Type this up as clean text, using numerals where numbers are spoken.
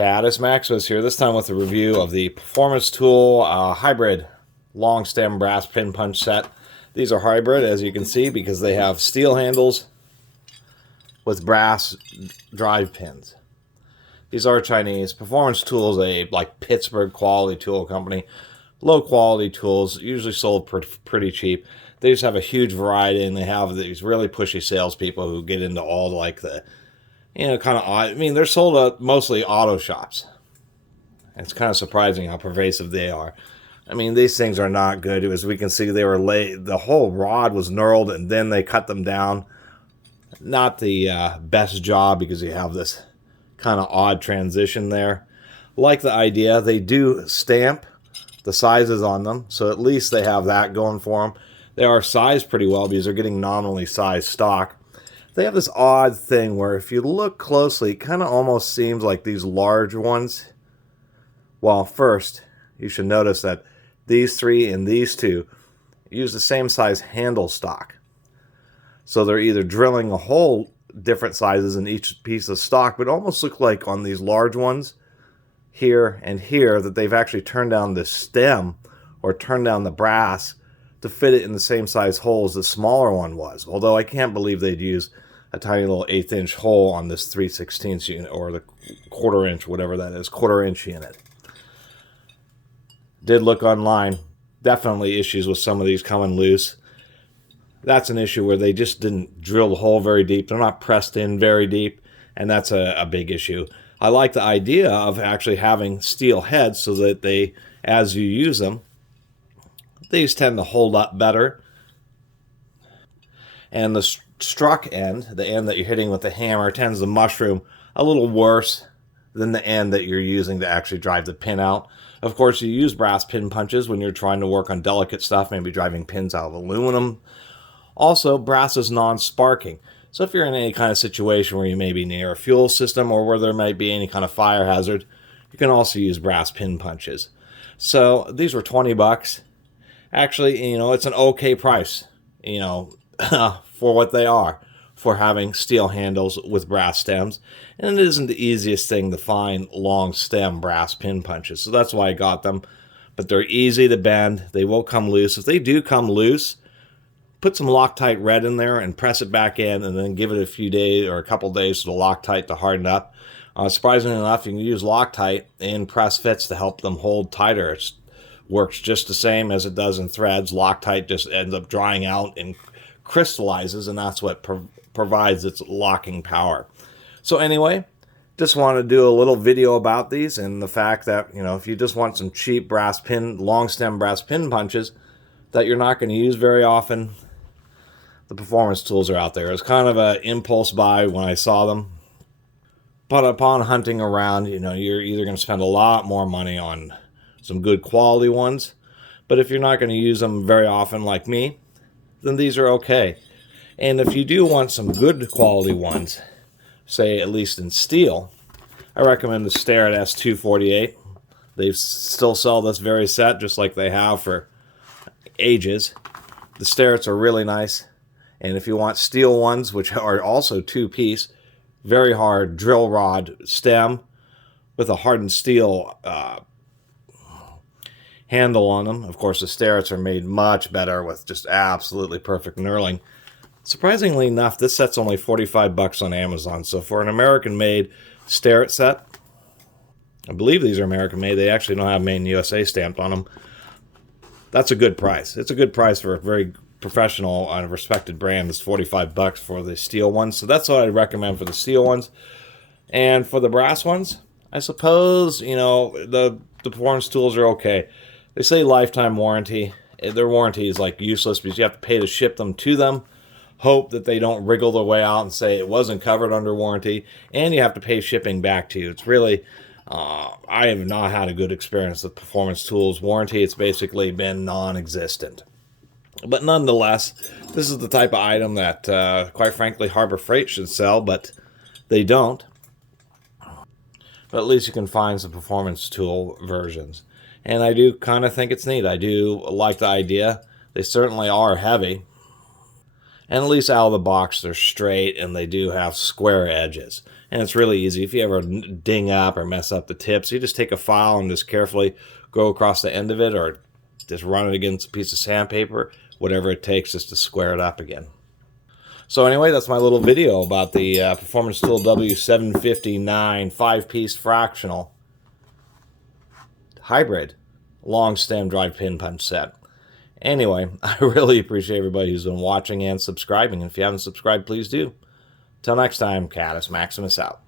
Catus, Maximus here, this time with a review of the Performance Tool Hybrid Long Stem Brass Pin Punch Set. These are hybrid, as you can see, because they have steel handles with brass drive pins. These are Chinese. Performance Tool is a Pittsburgh quality tool company. Low quality tools, usually sold pretty cheap. They just have a huge variety, and they have these really pushy salespeople who get into all the kind of odd. I mean, they're sold at mostly auto shops. It's kind of surprising how pervasive they are. I mean, these things are not good. As we can see, they were the whole rod was knurled, and then they cut them down. Not the best job, because you have this kind of odd transition there. Like the idea, they do stamp the sizes on them, so at least they have that going for them. They are sized pretty well because they're getting nominally sized stock. They have this odd thing where if you look closely, it kind of almost seems like these large ones. Well, first, you should notice that these three and these two use the same size handle stock. So they're either drilling a hole different sizes in each piece of stock, but it almost look like on these large ones here and here that they've actually turned down the stem or turned down the brass to fit it in the same size holes the smaller one was. Although I can't believe they'd use a tiny little 1/8 inch hole on this 3/16 unit, or the 1/4 inch, whatever that is, 1/4 inch unit. Did look online. Definitely issues with some of these coming loose. That's an issue where they just didn't drill the hole very deep. They're not pressed in very deep, and that's a big issue. I like the idea of actually having steel heads so that they, as you use them, these tend to hold up better. And the struck end, the end that you're hitting with the hammer, tends to mushroom a little worse than the end that you're using to actually drive the pin out. Of course, you use brass pin punches when you're trying to work on delicate stuff, maybe driving pins out of aluminum. Also, brass is non-sparking. So if you're in any kind of situation where you may be near a fuel system or where there might be any kind of fire hazard, you can also use brass pin punches. So these were 20 bucks. Actually, it's an okay price, for what they are, for having steel handles with brass stems. And it isn't the easiest thing to find long stem brass pin punches. So that's why I got them. But they're easy to bend. They will come loose. If they do come loose, put some Loctite red in there and press it back in, and then give it a few days or a couple days for the Loctite to harden up. Surprisingly enough, you can use Loctite in press fits to help them hold tighter. It works just the same as it does in threads. Loctite just ends up drying out and crystallizes, and that's what provides its locking power. So anyway, just wanted to do a little video about these, and the fact that, if you just want some cheap long stem brass pin punches that you're not going to use very often, the Performance Tools are out there. It's kind of an impulse buy when I saw them. But upon hunting around, you're either going to spend a lot more money on some good quality ones. But if you're not going to use them very often like me, then these are okay. And if you do want some good quality ones, say at least in steel, I recommend the Starrett S248. They still sell this very set just like they have for ages. The Starretts are really nice. And if you want steel ones, which are also 2-piece, very hard drill rod stem with a hardened steel handle on them. Of course, the Starretts are made much better with just absolutely perfect knurling. Surprisingly enough, this set's only 45 bucks on Amazon. So for an American-made Starrett set, I believe these are American-made. They actually don't have Made in USA stamped on them. That's a good price. It's a good price for a very professional and respected brand. It's 45 bucks for the steel ones. So that's what I'd recommend for the steel ones. And for the brass ones, I suppose, the Performance Tools are okay. They say lifetime warranty. Their warranty is useless because you have to pay to ship them to them. Hope that they don't wriggle their way out and say it wasn't covered under warranty. And you have to pay shipping back to you. It's really... I have not had a good experience with Performance Tools warranty. It's basically been non-existent. But nonetheless, this is the type of item that, quite frankly, Harbor Freight should sell, but they don't. But at least you can find some Performance Tool versions. And I do kind of think it's neat. I do like the idea. They certainly are heavy. And at least out of the box, they're straight and they do have square edges. And it's really easy. If you ever ding up or mess up the tips, you just take a file and just carefully go across the end of it, or just run it against a piece of sandpaper, whatever it takes just to square it up again. So anyway, that's my little video about the Performance Tool W759 5-piece fractional hybrid long stem drive pin punch set. Anyway, I really appreciate everybody who's been watching and subscribing. And if you haven't subscribed, please do. Till next time, Catus, Maximus out.